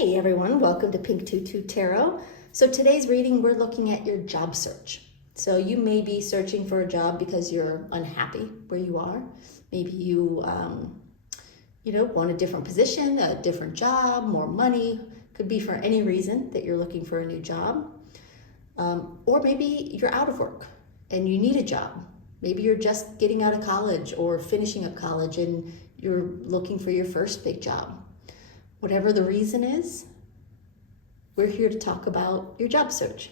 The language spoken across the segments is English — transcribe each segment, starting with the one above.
Hey everyone, welcome to Pink Tutu Tarot. So today's reading, we're looking at your job search. So you may be searching for a job because you're unhappy where you are. Maybe you, want a different position, a different job, more money. Could be for any reason that you're looking for a new job. Or maybe you're out of work and you need a job. Maybe you're just getting out of college or finishing up college and you're looking for your first big job. Whatever the reason is, we're here to talk about your job search.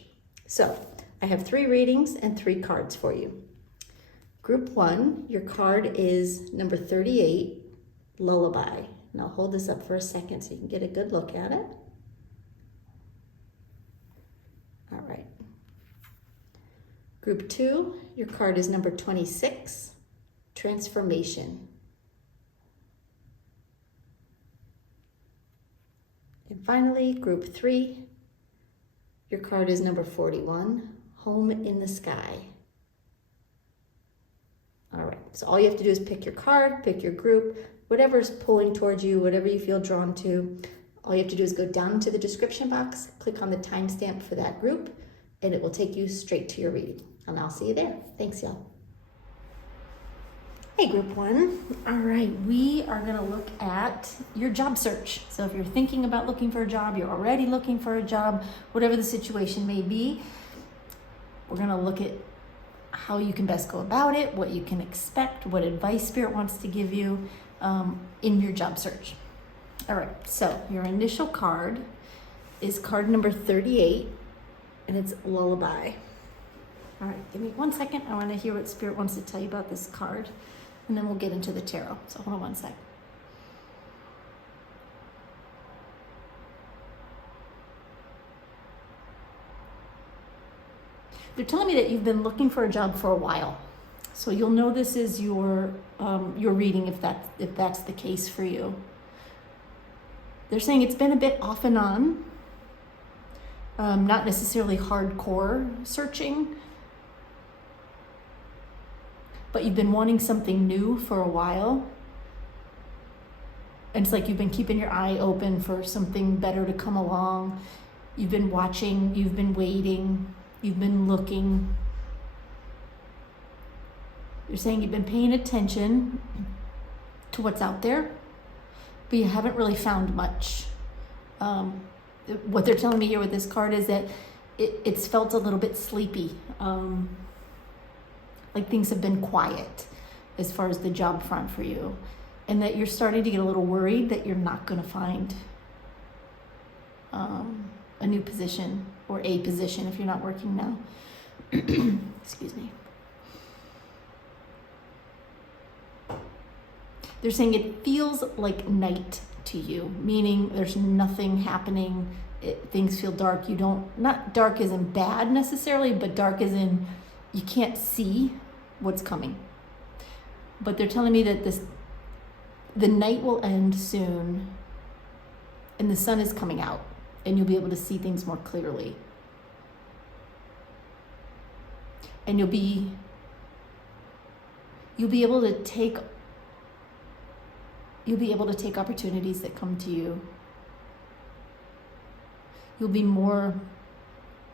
So I have 3 readings and 3 cards for you. Group 1, your card is number 38, Lullaby. And I'll hold this up for a second so you can get a good look at it. All right. Group 2, your card is number 26, Transformation. And finally, group 3, your card is number 41, Home in the Sky. All right, so all you have to do is pick your card, pick your group, whatever's pulling towards you, whatever you feel drawn to. All you have to do is go down to the description box, click on the timestamp for that group, and it will take you straight to your reading. And I'll see you there. Thanks, y'all. Hey, group 1. All right, we are gonna look at your job search. So if you're thinking about looking for a job, you're already looking for a job, whatever the situation may be, we're gonna look at how you can best go about it, what you can expect, what advice Spirit wants to give you in your job search. All right, so your initial card is card number 38, and it's Lullaby. All right, give me 1 second. I wanna hear what Spirit wants to tell you about this card. And then we'll get into the tarot. So hold on 1 sec. They're telling me that you've been looking for a job for a while. So you'll know this is your reading if that's the case for you. They're saying it's been a bit off and on, not necessarily hardcore searching, but you've been wanting something new for a while. And it's like you've been keeping your eye open for something better to come along. You've been watching, you've been waiting, you've been looking. You're saying you've been paying attention to what's out there, but you haven't really found much. What they're telling me here with this card is that it's felt a little bit sleepy. Like things have been quiet as far as the job front for you, and that you're starting to get a little worried that you're not going to find a new position or a position if you're not working now. Excuse me. They're saying it feels like night to you, meaning there's nothing happening. Things feel dark. Not dark as in bad necessarily, but dark as in you can't see what's coming. But they're telling me that the night will end soon and the sun is coming out and you'll be able to see things more clearly. And you'll be able to take opportunities that come to you. You'll be more,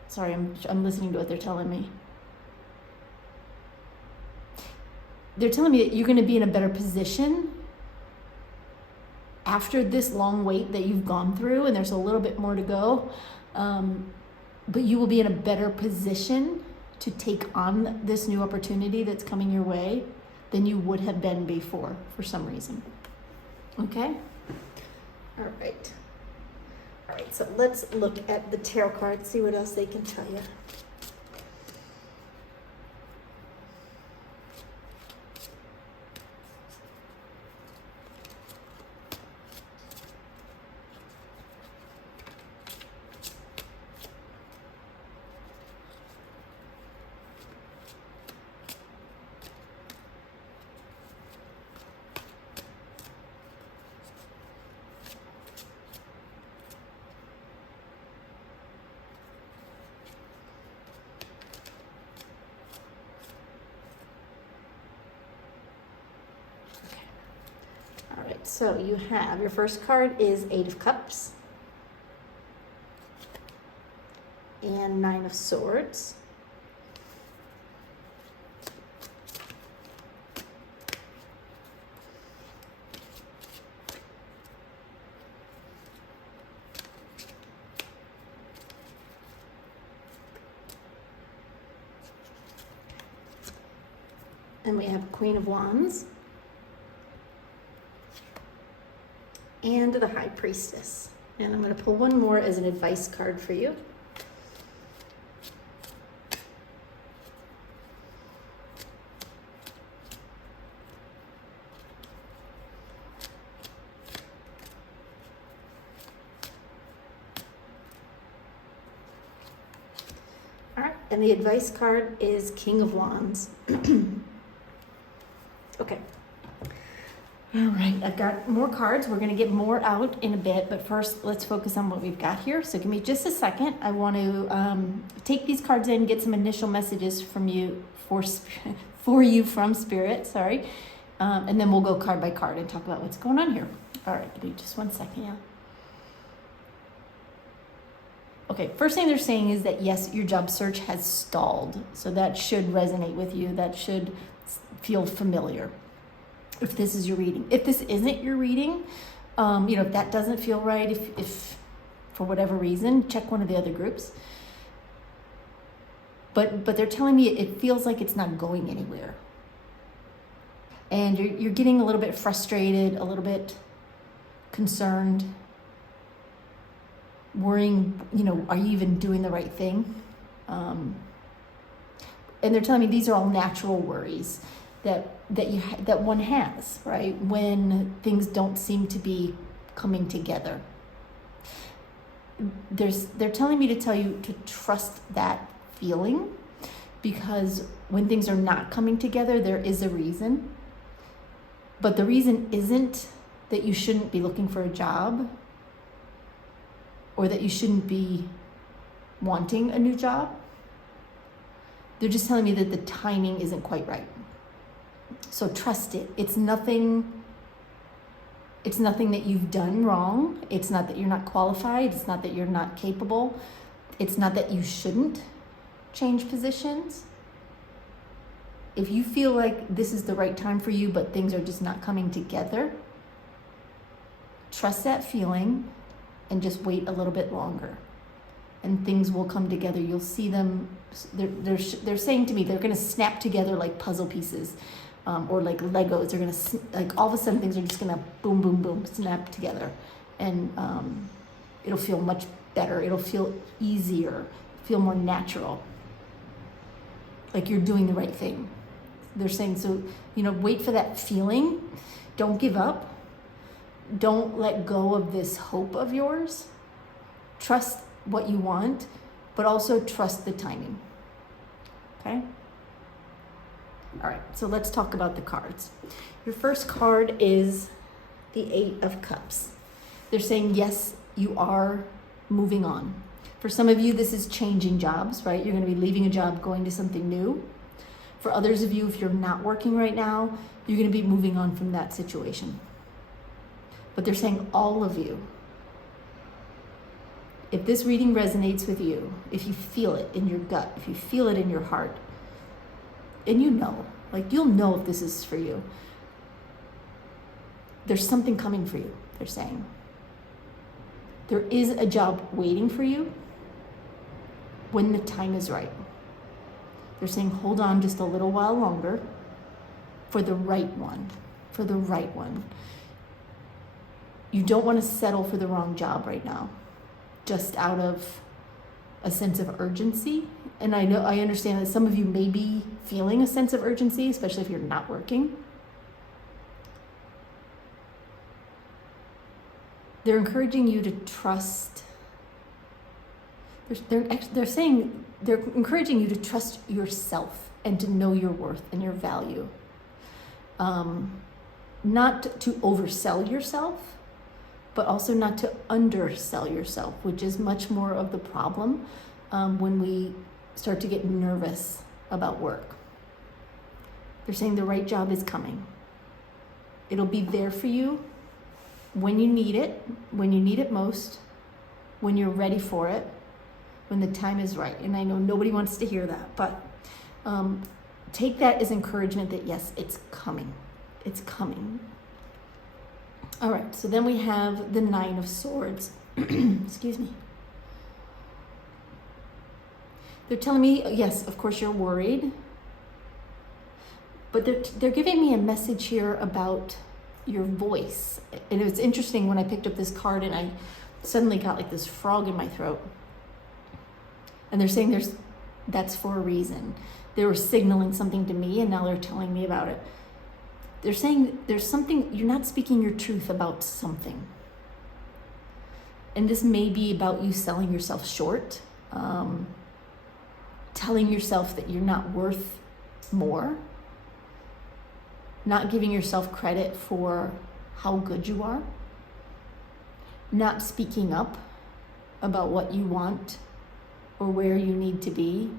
sorry, I'm listening to what they're telling me. They're telling me that you're going to be in a better position after this long wait that you've gone through, and there's a little bit more to go, but you will be in a better position to take on this new opportunity that's coming your way than you would have been before for some reason. Okay? All right, so let's look at the tarot cards, see what else they can tell you. All right, so you have, your first card is 8 of Cups. and 9 of Swords. And we have Queen of Wands and the High Priestess. And I'm going to pull one more as an advice card for you. All right, and the advice card is King of Wands. Okay. All right, I've got more cards. We're going to get more out in a bit, but first let's focus on what we've got here. So give me just a second. I want to take these cards in, get some initial messages from you for you from Spirit, sorry. And then we'll go card by card and talk about what's going on here. All right, give me just 1 second, yeah. Okay, first thing they're saying is that yes, your job search has stalled. So that should resonate with you. That should feel familiar if this is your reading. If this isn't your reading, if that doesn't feel right, if for whatever reason, check one of the other groups. But they're telling me it feels like it's not going anywhere. And you're getting a little bit frustrated, a little bit concerned, worrying, are you even doing the right thing? And they're telling me these are all natural worries that one has, right? When things don't seem to be coming together. They're telling me to tell you to trust that feeling, because when things are not coming together, there is a reason. But the reason isn't that you shouldn't be looking for a job or that you shouldn't be wanting a new job. They're just telling me that the timing isn't quite right. So trust it. It's nothing that you've done wrong. It's not that you're not qualified. It's not that you're not capable. It's not that you shouldn't change positions. If you feel like this is the right time for you, but things are just not coming together, trust that feeling and just wait a little bit longer. And things will come together. You'll see them. They're saying to me they're going to snap together like puzzle pieces, or like Legos. They're going to all of a sudden things are just going to boom, boom, boom, snap together, and it'll feel much better. It'll feel easier, feel more natural, like you're doing the right thing. They're saying so. Wait for that feeling. Don't give up. Don't let go of this hope of yours. Trust what you want, but also trust the timing. Okay? All right, so let's talk about the cards. Your first card is the 8 of Cups. They're saying, yes, you are moving on. For some of you, this is changing jobs, right? You're going to be leaving a job, going to something new. For others of you, if you're not working right now, you're going to be moving on from that situation. But they're saying all of you, if this reading resonates with you, if you feel it in your gut, if you feel it in your heart, and you'll know if this is for you. There's something coming for you, they're saying. There is a job waiting for you when the time is right. They're saying hold on just a little while longer for the right one, You don't want to settle for the wrong job right now, just out of a sense of urgency. And I understand that some of you may be feeling a sense of urgency, especially if you're not working. They're encouraging you to trust. They're saying they're encouraging you to trust yourself and to know your worth and your value. Not to oversell yourself, but also not to undersell yourself, which is much more of the problem when we start to get nervous about work. They're saying the right job is coming. It'll be there for you when you need it most, when you're ready for it. when the time is right. And I know nobody wants to hear that, but take that as encouragement that yes, it's coming. It's coming. All right, so then we have the Nine of Swords. Excuse me. They're telling me, yes, of course you're worried, but they're giving me a message here about your voice. And it was interesting when I picked up this card and I suddenly got like this frog in my throat. And they're saying that's for a reason. They were signaling something to me and now they're telling me about it. They're saying there's something, you're not speaking your truth about something. And this may be about you selling yourself short, telling yourself that you're not worth more, not giving yourself credit for how good you are, not speaking up about what you want or where you need to be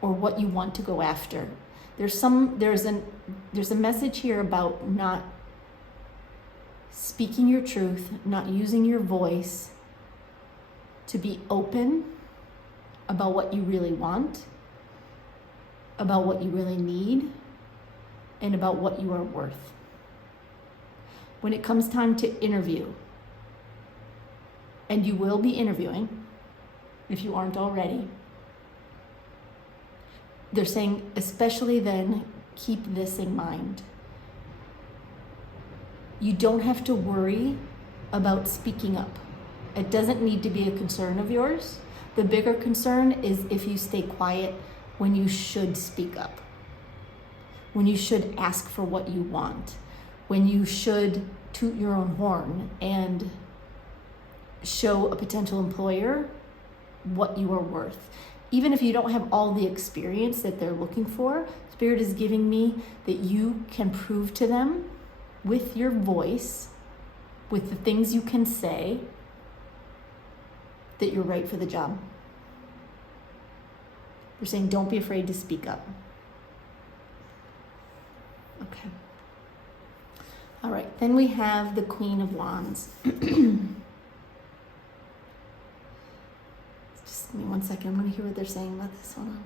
or what you want to go after. There's a message here about not speaking your truth, not using your voice to be open about what you really want, about what you really need, and about what you are worth. When it comes time to interview, and you will be interviewing if you aren't already, they're saying, especially then, keep this in mind. You don't have to worry about speaking up. It doesn't need to be a concern of yours. The bigger concern is if you stay quiet when you should speak up, when you should ask for what you want, when you should toot your own horn and show a potential employer what you are worth. Even if you don't have all the experience that they're looking for, Spirit is giving me that you can prove to them with your voice, with the things you can say, that you're right for the job. They're saying, don't be afraid to speak up. Okay. All right, then we have the Queen of Wands. Just give me 1 second. I'm going to hear what they're saying about this one.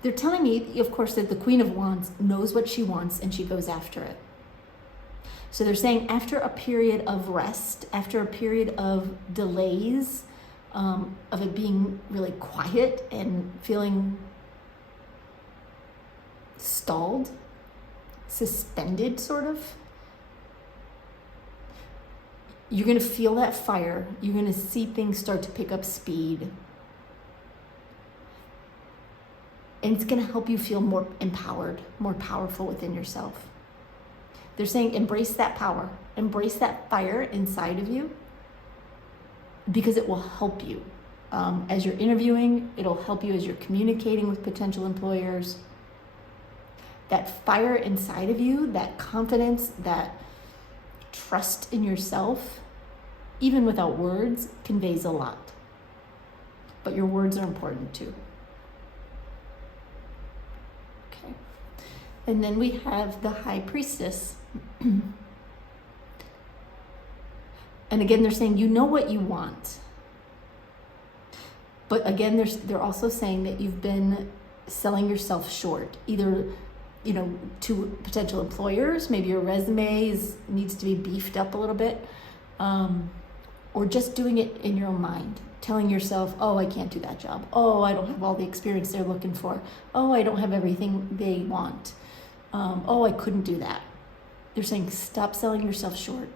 They're telling me, of course, that the Queen of Wands knows what she wants and she goes after it. So they're saying after a period of rest, after a period of delays, of it being really quiet and feeling stalled, suspended sort of, you're going to feel that fire. You're going to see things start to pick up speed. And it's going to help you feel more empowered, more powerful within yourself. They're saying embrace that power, embrace that fire inside of you, because it will help you. As you're interviewing, it'll help you as you're communicating with potential employers. That fire inside of you, that confidence, that trust in yourself, even without words, conveys a lot. But your words are important too. Okay. And then we have the High Priestess. And again, they're saying, you know what you want. But again, they're also saying that you've been selling yourself short, either, to potential employers, maybe your resume needs to be beefed up a little bit, or just doing it in your own mind, telling yourself, oh, I can't do that job. Oh, I don't have all the experience they're looking for. Oh, I don't have everything they want. Oh, I couldn't do that. They're saying, stop selling yourself short.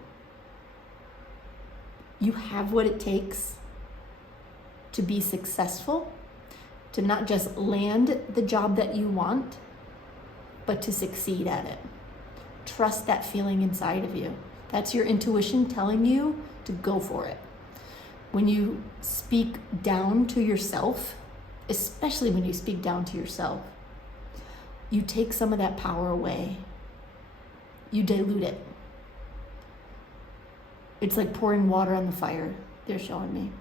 You have what it takes to be successful, to not just land the job that you want, but to succeed at it. Trust that feeling inside of you. That's your intuition telling you to go for it. When you speak down to yourself, especially when you speak down to yourself, you take some of that power away. You dilute it. It's like pouring water on the fire, they're showing me.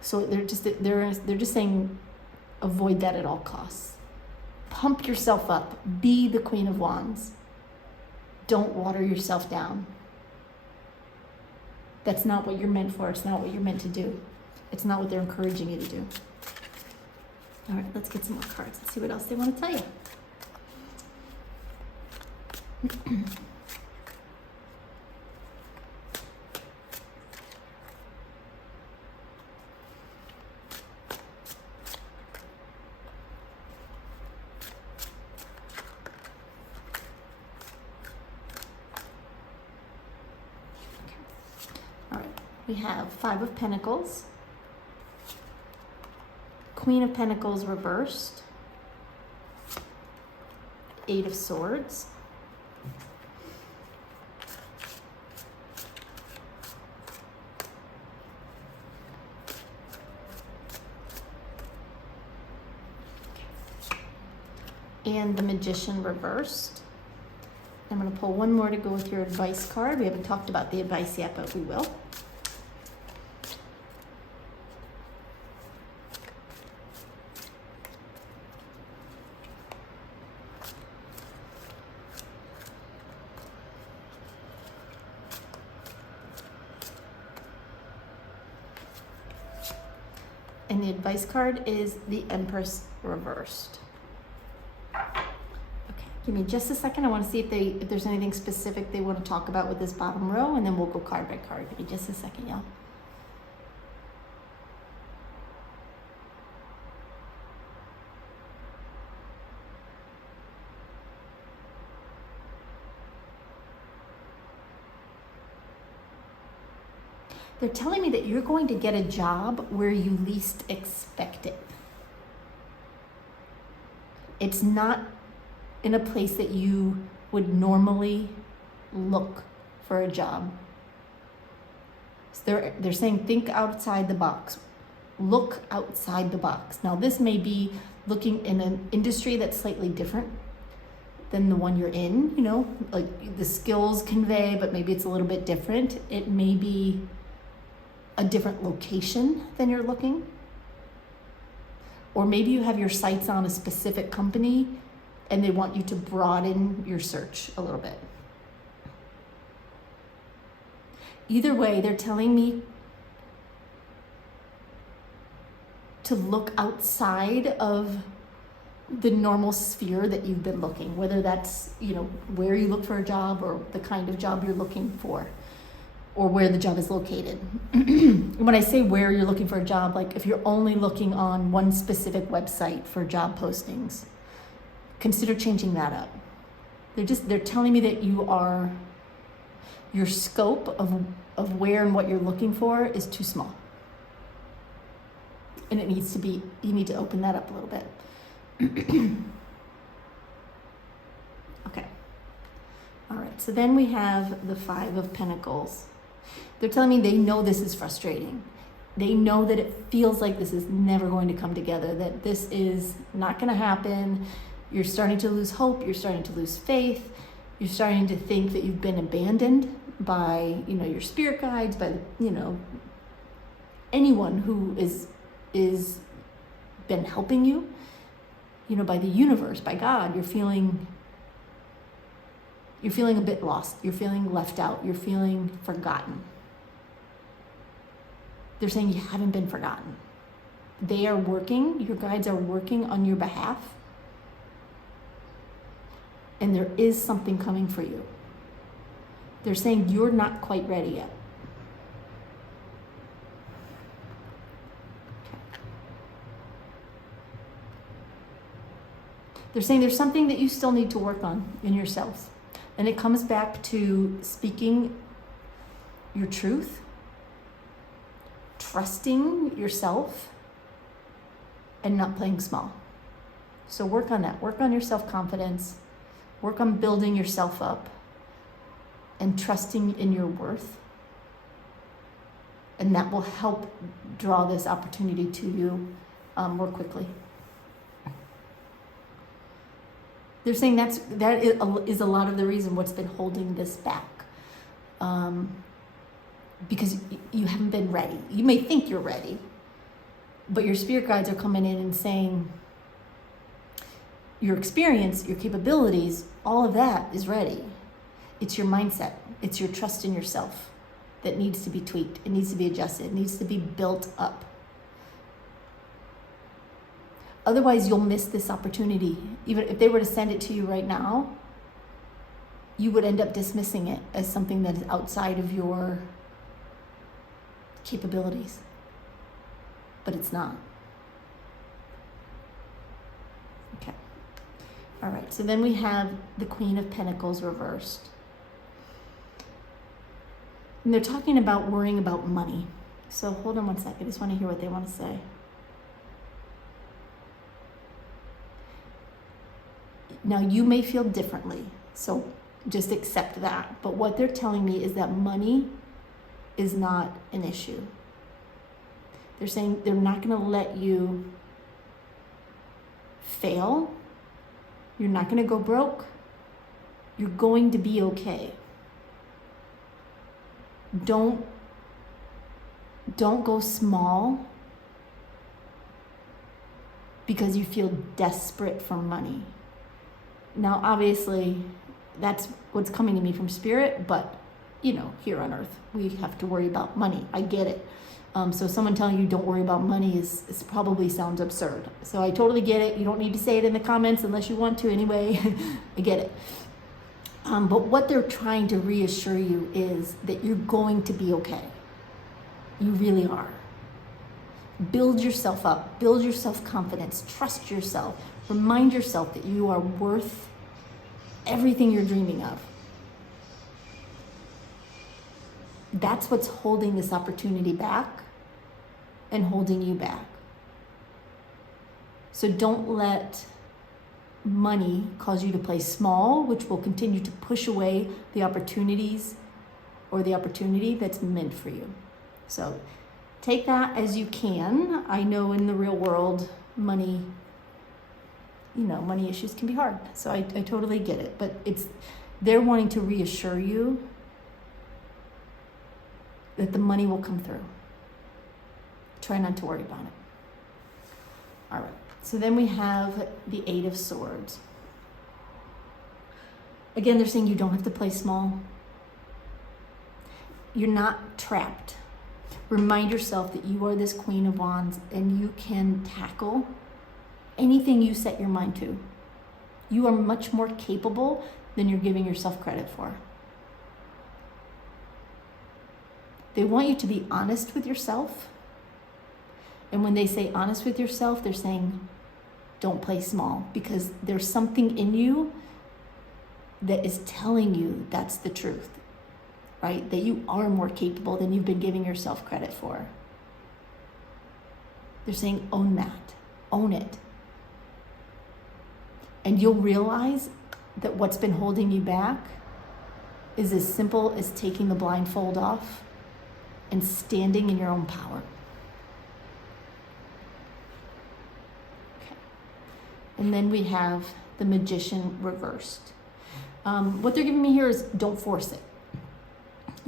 So they're just saying, avoid that at all costs. Pump yourself up. Be the Queen of Wands. don't water yourself down. That's not what you're meant for. It's not what you're meant to do. It's not what they're encouraging you to do. All right, let's get some more cards and see what else they want to tell you. All right, we have Five of Pentacles, Queen of Pentacles reversed, Eight of Swords, and the Magician reversed. I'm going to pull one more to go with your advice card. We haven't talked about the advice yet, but we will. And the advice card is the Empress reversed. Okay, give me just a second. I want to see if there's anything specific they want to talk about with this bottom row, and then we'll go card by card. Give me just a second, y'all. They're telling me that you're going to get a job where you least expect it. It's not in a place that you would normally look for a job. So they're saying think outside the box. Look outside the box. Now this may be looking in an industry that's slightly different than the one you're in, you know, like the skills convey, but maybe it's a little bit different. It may be a different location than you're looking. Or maybe you have your sights on a specific company and they want you to broaden your search a little bit. Either way, they're telling me to look outside of the normal sphere that you've been looking, whether that's, you know, where you look for a job or the kind of job you're looking for, or where the job is located. When I say where you're looking for a job, like if you're only looking on one specific website for job postings, consider changing that up. They're telling me that your scope of where and what you're looking for is too small. And you need to open that up a little bit. Okay. All right, so then we have the Five of Pentacles. They're telling me they know this is frustrating. They know that it feels like this is never going to come together, that this is not going to happen. You're starting to lose hope. You're starting to lose faith. You're starting to think that you've been abandoned by, you know, your spirit guides, by, you know, anyone who is been helping you, you know, by the universe, by God. You're feeling a bit lost. You're feeling left out. You're feeling forgotten. They're saying you haven't been forgotten. They are working, your guides are working on your behalf. And there is something coming for you. They're saying you're not quite ready yet. They're saying there's something that you still need to work on in yourself. And it comes back to speaking your truth, trusting yourself, and not playing small. So work on that. Work on your self-confidence. Work on building yourself up and trusting in your worth. And that will help draw this opportunity to you more quickly. They're saying that is a lot of the reason what's been holding this back. Because you haven't been ready. You may think you're ready, but your spirit guides are coming in and saying your experience, your capabilities, all of that is ready. It's your mindset. It's your trust in yourself that needs to be tweaked. It needs to be adjusted. It needs to be built up. Otherwise, you'll miss this opportunity. Even if they were to send it to you right now, you would end up dismissing it as something that is outside of your capabilities. But it's not. Okay. All right, so then we have the Queen of Pentacles reversed. And they're talking about worrying about money. So hold on one second. I just want to hear what they want to say. Now, you may feel differently, so just accept that. But what they're telling me is that money is not an issue. They're saying they're not going to let you fail. You're not going to go broke. You're going to be okay. Don't go small because you feel desperate for money. Now, obviously, that's what's coming to me from spirit, but, here on earth, we have to worry about money. I get it. So someone telling you don't worry about money is probably sounds absurd. So I totally get it. You don't need to say it in the comments unless you want to anyway. I get it. But what they're trying to reassure you is that you're going to be okay. You really are. Build yourself up. Build your self-confidence. Trust yourself. Remind yourself that you are worth everything you're dreaming of. That's what's holding this opportunity back and holding you back. So don't let money cause you to play small, which will continue to push away the opportunities or the opportunity that's meant for you. So take that as you can. I know in the real world, money issues can be hard. So I totally get it. But they're wanting to reassure you that the money will come through. Try not to worry about it. All right. So then we have the Eight of Swords. Again, they're saying you don't have to play small. You're not trapped. Remind yourself that you are this Queen of Wands and you can tackle anything you set your mind to. You are much more capable than you're giving yourself credit for. They want you to be honest with yourself. And when they say honest with yourself, they're saying don't play small, because there's something in you that is telling you that's the truth, right? That you are more capable than you've been giving yourself credit for. They're saying own that, own it. And you'll realize that what's been holding you back is as simple as taking the blindfold off and standing in your own power. Okay. And then we have the Magician reversed. What they're giving me here is don't force it.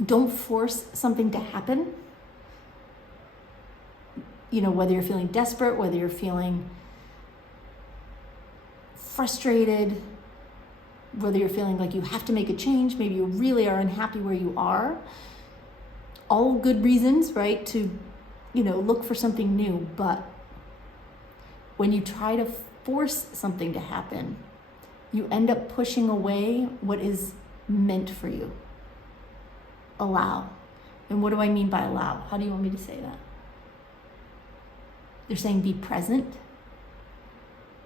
Don't force something to happen. Whether you're feeling desperate, whether you're feeling frustrated, whether you're feeling like you have to make a change, maybe you really are unhappy where you are. All good reasons, right, to, look for something new. But when you try to force something to happen, you end up pushing away what is meant for you. Allow. And what do I mean by allow? How do you want me to say that? They're saying be present.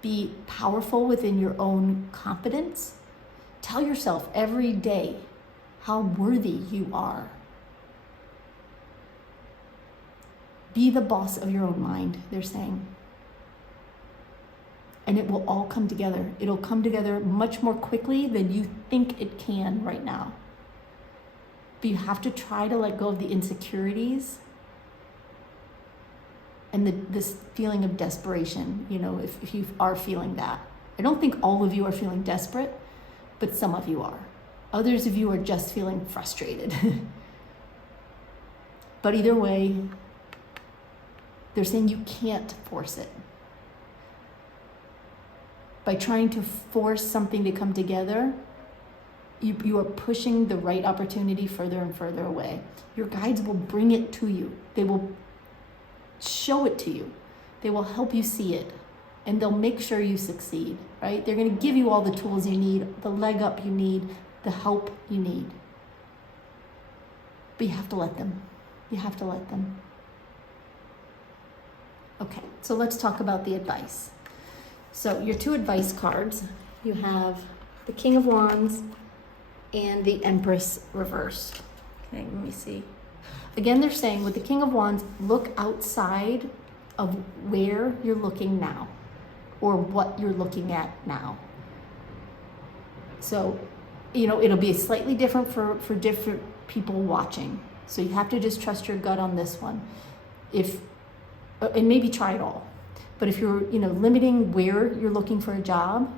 Be powerful within your own competence. Tell yourself every day how worthy you are. Be the boss of your own mind, they're saying. And it will all come together. It'll come together much more quickly than you think it can right now. But you have to try to let go of the insecurities and this feeling of desperation, if you are feeling that. I don't think all of you are feeling desperate, but some of you are. Others of you are just feeling frustrated. But either way, they're saying you can't force it. By trying to force something to come together, You are pushing the right opportunity further and further away. Your guides will bring it to you. They will show it to you. They will help you see it. And they'll make sure you succeed, right? They're going to give you all the tools you need, the leg up you need, the help you need. But you have to let them. You have to let them. Okay, so let's talk about the advice. So your 2 advice cards, you have the King of Wands and the Empress reversed. Okay, let me see. Again, they're saying with the King of Wands, look outside of where you're looking now or what you're looking at now. So, it'll be slightly different for different people watching. So you have to just trust your gut on this one. And maybe try it all. But if you're, limiting where you're looking for a job,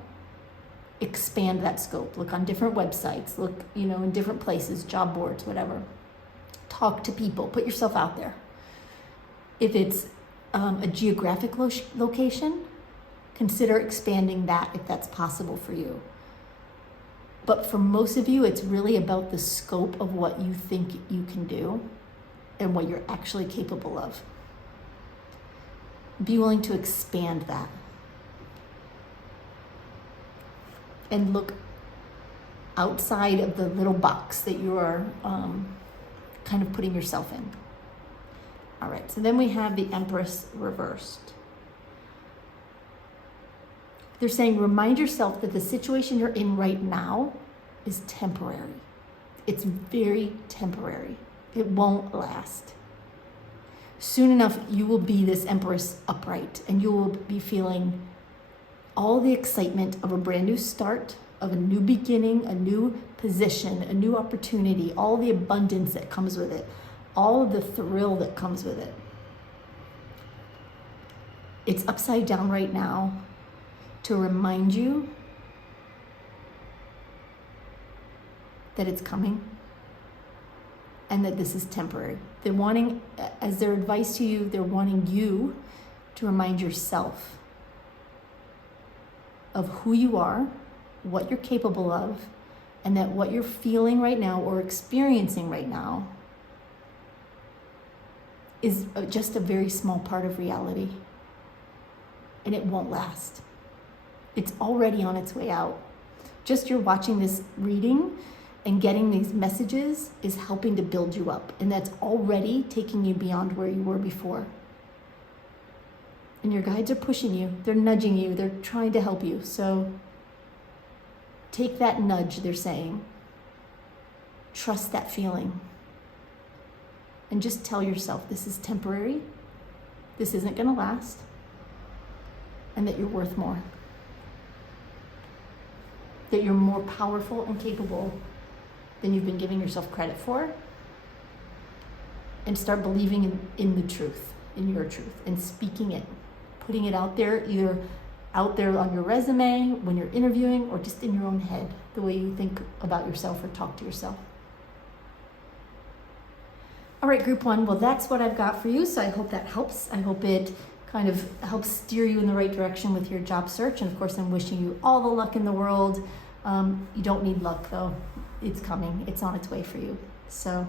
expand that scope. Look on different websites, look, in different places, job boards, whatever. Talk to people, put yourself out there. If it's a geographic location, consider expanding that if that's possible for you. But for most of you, it's really about the scope of what you think you can do and what you're actually capable of. Be willing to expand that. And look outside of the little box that you are kind of putting yourself in. All right, so then we have the Empress reversed. They're saying, remind yourself that the situation you're in right now is temporary. It's very temporary. It won't last. Soon enough, you will be this Empress upright and you will be feeling all the excitement of a brand new start, of a new beginning, a new position, a new opportunity, all the abundance that comes with it, all of the thrill that comes with it. It's upside down right now to remind you that it's coming and that this is temporary. They're wanting, as their advice to you, they're wanting you to remind yourself of who you are, what you're capable of, and that what you're feeling right now or experiencing right now is just a very small part of reality. And it won't last. It's already on its way out. Just you're watching this reading and getting these messages is helping to build you up. And that's already taking you beyond where you were before. And your guides are pushing you. They're nudging you. They're trying to help you. So take that nudge, they're saying. Trust that feeling. And just tell yourself this is temporary. This isn't going to last. And that you're worth more. That you're more powerful and capable than you've been giving yourself credit for. And start believing in the truth, in your truth, and speaking it. Putting it out there, either out there on your resume, when you're interviewing, or just in your own head, the way you think about yourself or talk to yourself. All right, group 1, well, that's what I've got for you. So I hope that helps. I hope it kind of helps steer you in the right direction with your job search. And of course, I'm wishing you all the luck in the world. You don't need luck though. It's coming. It's on its way for you. So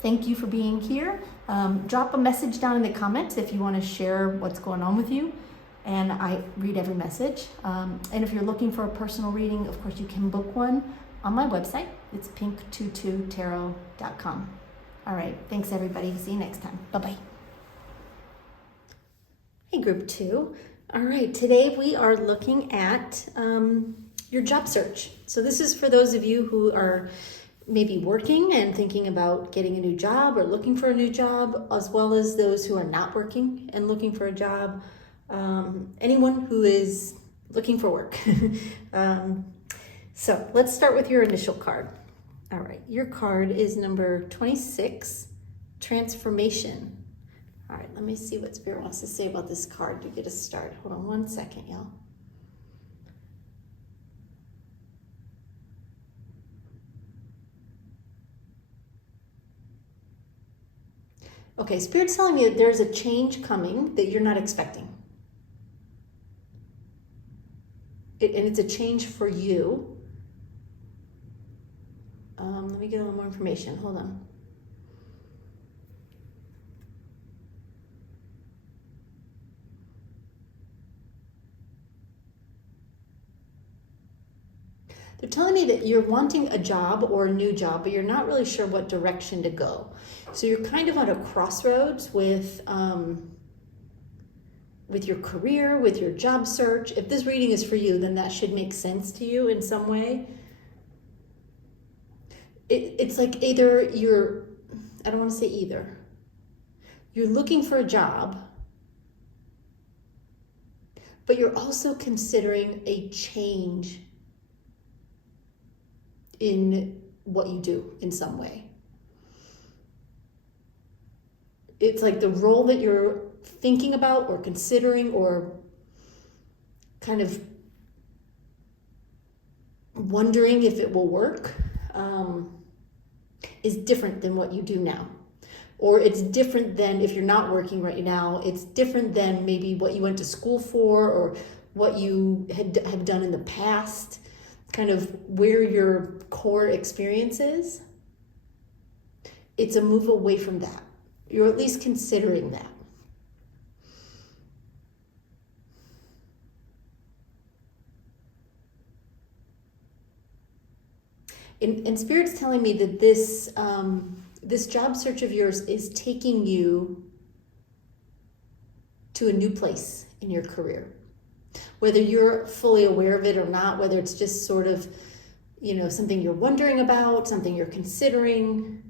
thank you for being here. Drop a message down in the comments if you want to share what's going on with you. And I read every message. And if you're looking for a personal reading, of course, you can book one on my website. It's pink22tarot.com. All right. Thanks, everybody. See you next time. Bye-bye. Hey, group 2. All right. Today we are looking at your job search. So this is for those of you who are maybe working and thinking about getting a new job or looking for a new job, as well as those who are not working and looking for a job. Anyone who is looking for work. So let's start with your initial card. All right, your card is number 26, Transformation. All right, let me see what Spirit wants to say about this card to get us started. Hold on one second, y'all. Okay, Spirit's telling me that there's a change coming that you're not expecting. And it's a change for you. Let me get a little more information. Hold on. They're telling me that you're wanting a job or a new job, but you're not really sure what direction to go. So you're kind of on a crossroads with your career, with your job search. If this reading is for you, then that should make sense to you in some way. It's like either I don't want to say either. You're looking for a job, but you're also considering a change in what you do in some way. It's like the role that you're thinking about or considering or kind of wondering if it will work is different than what you do now. Or it's different than if you're not working right now, it's different than maybe what you went to school for or what you have done in the past. Kind of where your core experience is, it's a move away from that. You're at least considering that. And Spirit's telling me that this job search of yours is taking you to a new place in your career. Whether you're fully aware of it or not, whether it's just sort of, something you're wondering about, something you're considering.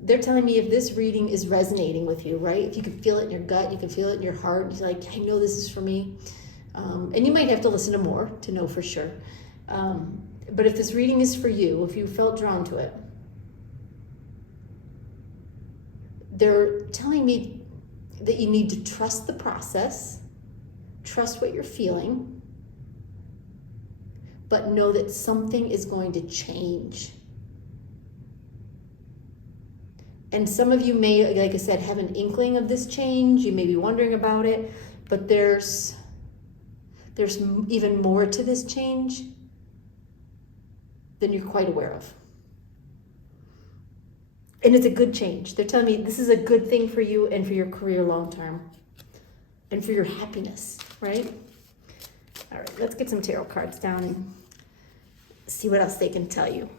They're telling me if this reading is resonating with you, right? If you can feel it in your gut, you can feel it in your heart. You're like, I know this is for me. And you might have to listen to more to know for sure. But if this reading is for you, if you felt drawn to it, they're telling me that you need to trust the process. Trust what you're feeling, but know that something is going to change. And some of you may, like I said, have an inkling of this change. You may be wondering about it, but there's even more to this change than you're quite aware of. And it's a good change. They're telling me this is a good thing for you and for your career long term. And for your happiness, right? All right, let's get some tarot cards down and see what else they can tell you.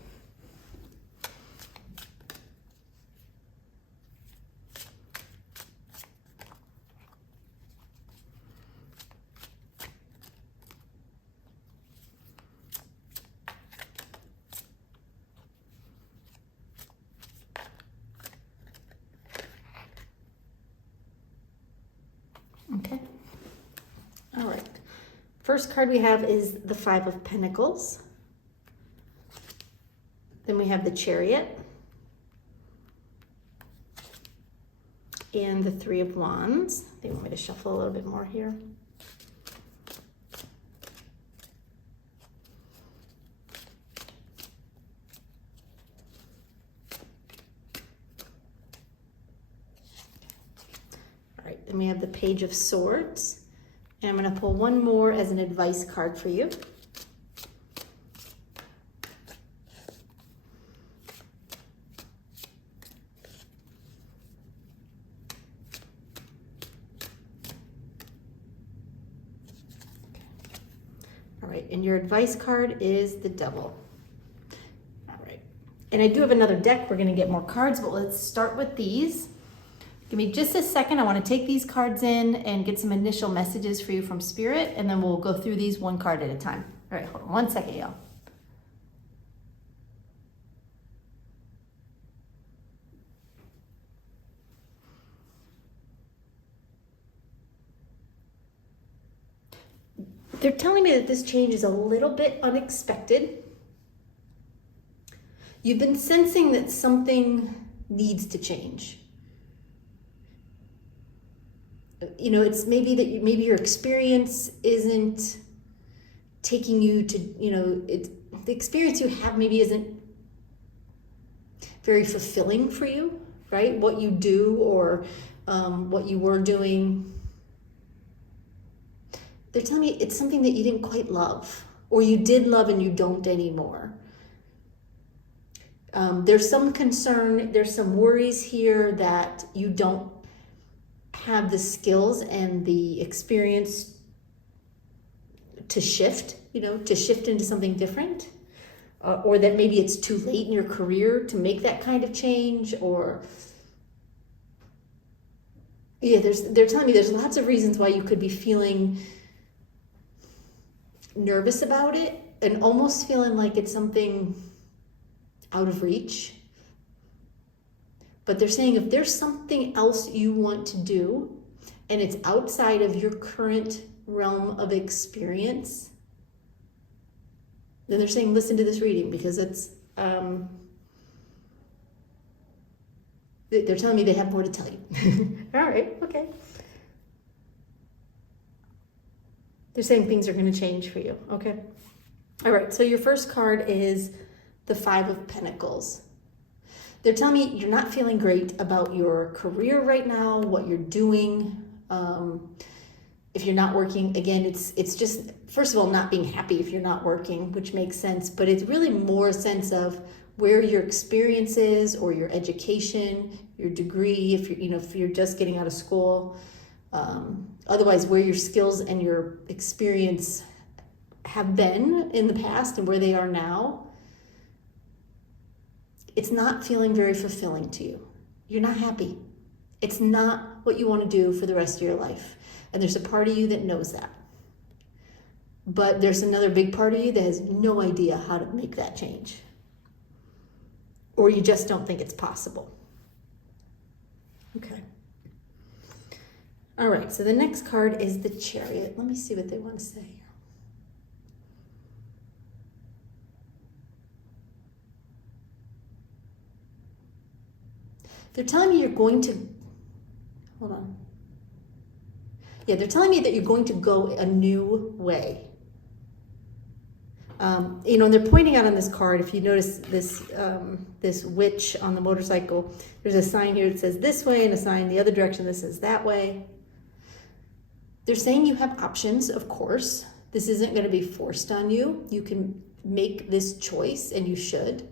Okay. All right. First card we have is the Five of Pentacles. Then we have the Chariot. And the Three of Wands. They want me to shuffle a little bit more here. Then we have the Page of Swords. And I'm going to pull one more as an advice card for you. All right, and your advice card is the Devil. All right, and I do have another deck. We're going to get more cards, but let's start with these. Give me just a second. I want to take these cards in and get some initial messages for you from Spirit, and then we'll go through these one card at a time. All right, hold on 1 second, y'all. They're telling me that this change is a little bit unexpected. You've been sensing that something needs to change. It's maybe that maybe your experience isn't taking you to, the experience you have maybe isn't very fulfilling for you, right? What you do or what you were doing. They're telling me it's something that you didn't quite love, or you did love and you don't anymore. There's some concern, there's some worries here that you don't have the skills and the experience to shift, to shift into something different. Or that maybe it's too late in your career to make that kind of change, or they're telling me there's lots of reasons why you could be feeling nervous about it and almost feeling like it's something out of reach. But they're saying if there's something else you want to do and it's outside of your current realm of experience, then they're saying listen to this reading, because it's they're telling me they have more to tell you. All right, okay. They're saying things are going to change for you, okay? All right, so your first card is the Five of Pentacles. They're telling me you're not feeling great about your career right now, what you're doing. If you're not working, again, it's just, first of all, not being happy if you're not working, which makes sense, but it's really more a sense of where your experience is, or your education, your degree, if you're just getting out of school. Otherwise, where your skills and your experience have been in the past and where they are now, it's not feeling very fulfilling to you. You're not happy. It's not what you want to do for the rest of your life. And there's a part of you that knows that. But there's another big part of you that has no idea how to make that change. Or you just don't think it's possible. Okay. All right, so the next card is the Chariot. Let me see what they want to say here. They're telling me you're going to, hold on. Yeah, they're telling me that you're going to go a new way. And they're pointing out on this card, if you notice this witch on the motorcycle, there's a sign here that says this way and a sign the other direction that says that way. They're saying you have options, of course. This isn't going to be forced on you. You can make this choice, and you should.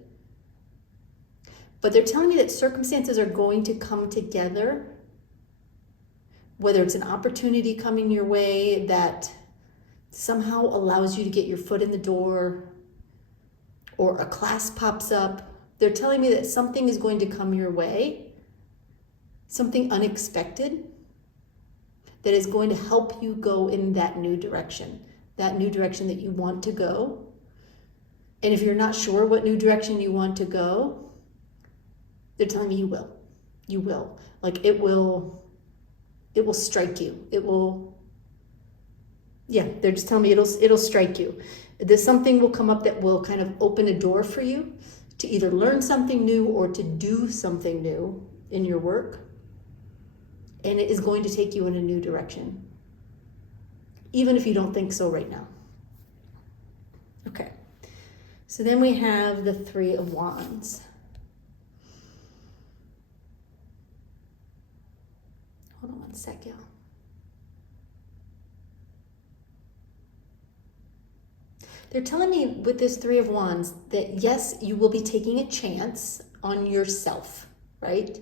But they're telling me that circumstances are going to come together, whether it's an opportunity coming your way that somehow allows you to get your foot in the door, or a class pops up. They're telling me that something is going to come your way, something unexpected, that is going to help you go in that new direction that you want to go. And if you're not sure what new direction you want to go, they're telling me you will. You will. Like it will strike you. They're just telling me it'll strike you. There's something will come up that will kind of open a door for you to either learn something new or to do something new in your work. And it is going to take you in a new direction, even if you don't think so right now. Okay. So then we have the Three of Wands. Hold on one sec, y'all. They're telling me with this Three of Wands that yes, you will be taking a chance on yourself, right?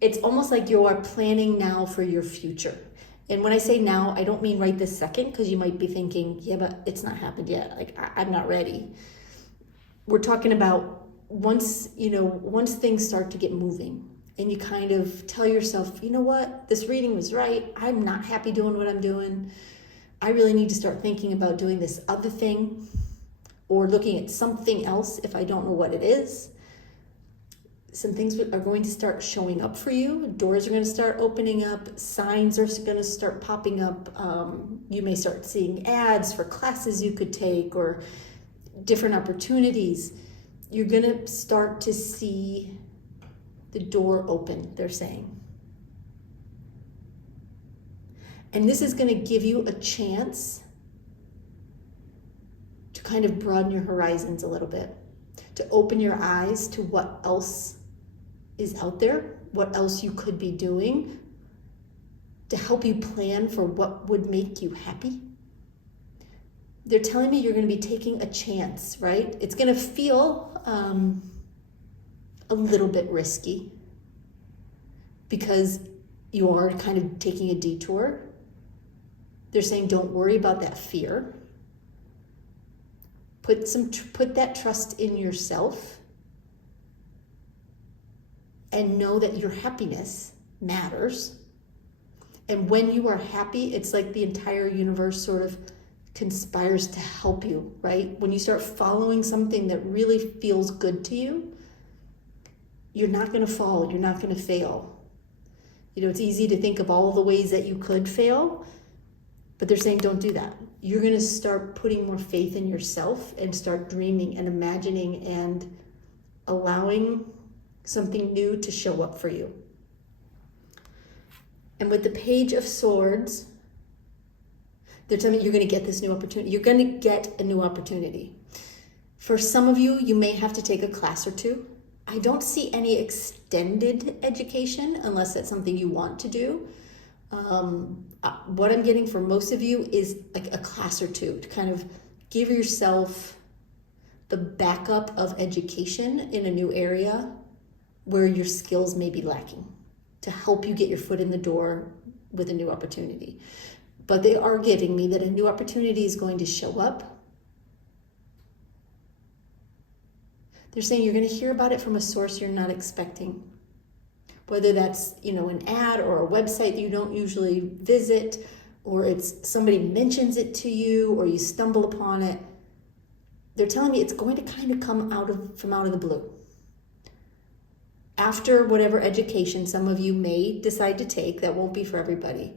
It's almost like you are planning now for your future. And when I say now, I don't mean right this second, because you might be thinking, yeah, but it's not happened yet. Like, I'm not ready. We're talking about once things start to get moving and you kind of tell yourself, you know what, this reading was right. I'm not happy doing what I'm doing. I really need to start thinking about doing this other thing, or looking at something else if I don't know what it is. Some things are going to start showing up for you. Doors are going to start opening up. Signs are going to start popping up. You may start seeing ads for classes you could take or different opportunities. You're going to start to see the door open, they're saying. And this is going to give you a chance to kind of broaden your horizons a little bit, to open your eyes to what else is out there, what else you could be doing, to help you plan for what would make you happy. They're telling me you're going to be taking a chance, right? It's going to feel a little bit risky because you are kind of taking a detour. They're saying don't worry about that fear. Put that trust in yourself and know that your happiness matters. And when you are happy, it's like the entire universe sort of conspires to help you, right? When you start following something that really feels good to you, you're not going to fall, you're not going to fail. You know, it's easy to think of all the ways that you could fail, but they're saying don't do that. You're going to start putting more faith in yourself and start dreaming and imagining and allowing something new to show up for you. And with the Page of Swords, they're telling me you're going to get this new opportunity. You're going to get a new opportunity. For some of you, you may have to take a class or two. I don't see any extended education unless that's something you want to do. What I'm getting for most of you is like a class or two to kind of give yourself the backup of education in a new area where your skills may be lacking to help you get your foot in the door with a new opportunity. But they are giving me that a new opportunity is going to show up. They're saying you're going to hear about it from a source you're not expecting. Whether that's, an ad or a website that you don't usually visit, or it's somebody mentions it to you, or you stumble upon it. They're telling me it's going to kind of come from out of the blue. After whatever education some of you may decide to take, that won't be for everybody.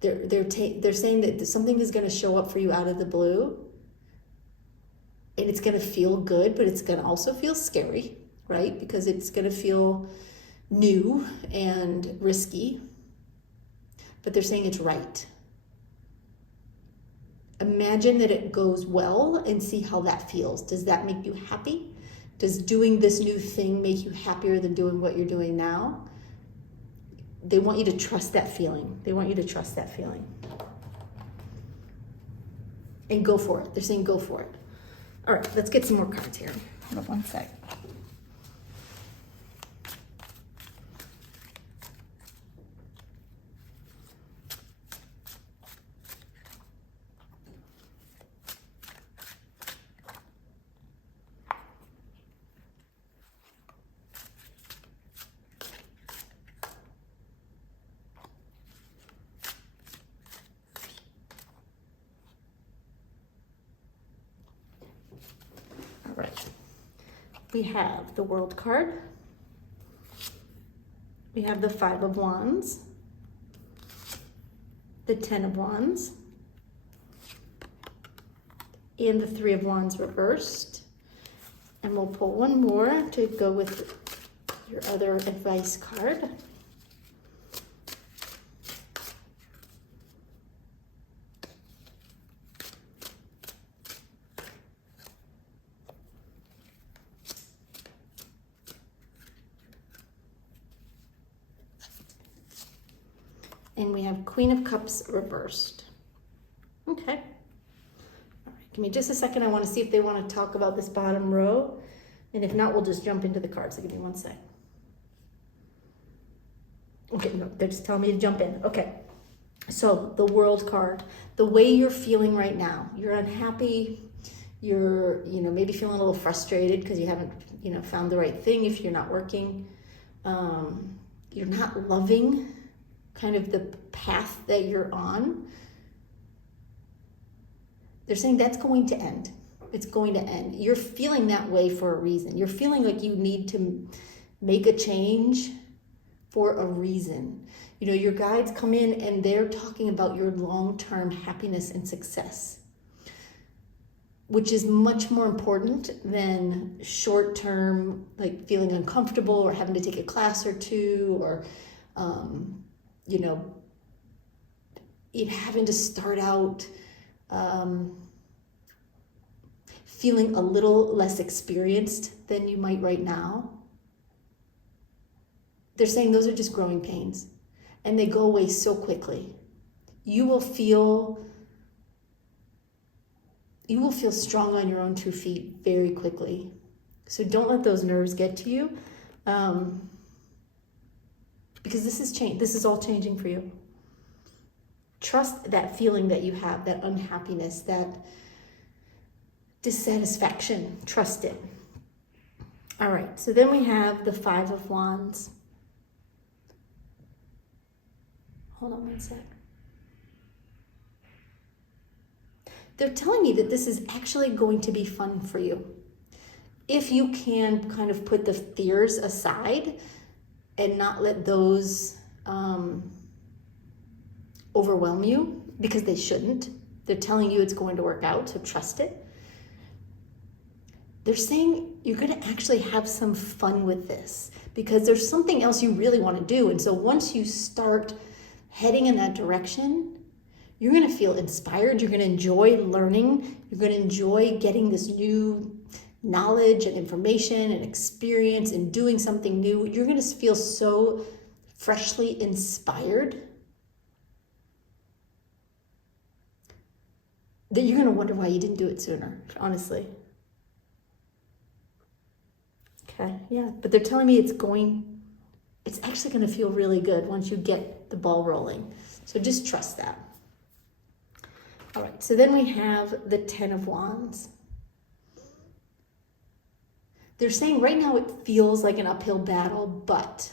They're saying that something is going to show up for you out of the blue. And it's going to feel good, but it's going to also feel scary, right? Because it's going to feel new and risky. But they're saying it's right. Imagine that it goes well and see how that feels. Does that make you happy? Does doing this new thing make you happier than doing what you're doing now? They want you to trust that feeling. They want you to trust that feeling. And go for it. They're saying go for it. All right, let's get some more cards here. Hold on one sec. Right. We have the World card. We have the 5 of Wands, the 10 of Wands, and the 3 of Wands reversed. And we'll pull one more to go with your other advice card. And we have Queen of Cups reversed. Okay. All right, give me just a second. I want to see if they want to talk about this bottom row. And if not, we'll just jump into the cards. So give me one sec. Okay, no, they're just telling me to jump in. Okay. So the World card, the way you're feeling right now, you're unhappy, you're, maybe feeling a little frustrated because you haven't, found the right thing if you're not working. You're not loving kind of the path that you're on. They're saying that's going to end. It's going to end. You're feeling that way for a reason. You're feeling like you need to make a change for a reason. Your guides come in and they're talking about your long-term happiness and success, which is much more important than short-term, like feeling uncomfortable or having to take a class or two, or having to start out feeling a little less experienced than you might right now. They're saying those are just growing pains and they go away so quickly. You will feel you will feel strong on your own 2 feet very quickly. So don't let those nerves get to you, because this is change. This is all changing for you. Trust that feeling that you have, that unhappiness, that dissatisfaction. Trust it. All right, so then we have the Five of Wands. Hold on one sec. They're telling me that this is actually going to be fun for you. If you can kind of put the fears aside and not let those overwhelm you, because they shouldn't. They're telling you it's going to work out, so trust it. They're saying you're going to actually have some fun with this because there's something else you really want to do. And so once you start heading in that direction, you're going to feel inspired. You're going to enjoy learning. You're going to enjoy getting this new knowledge and information and experience and doing something new. You're going to feel so freshly inspired that you're going to wonder why you didn't do it sooner, honestly. Okay, yeah, but they're telling me it's actually going to feel really good once you get the ball rolling. So just trust that. All right, so then we have the Ten of Wands. They're saying right now it feels like an uphill battle, but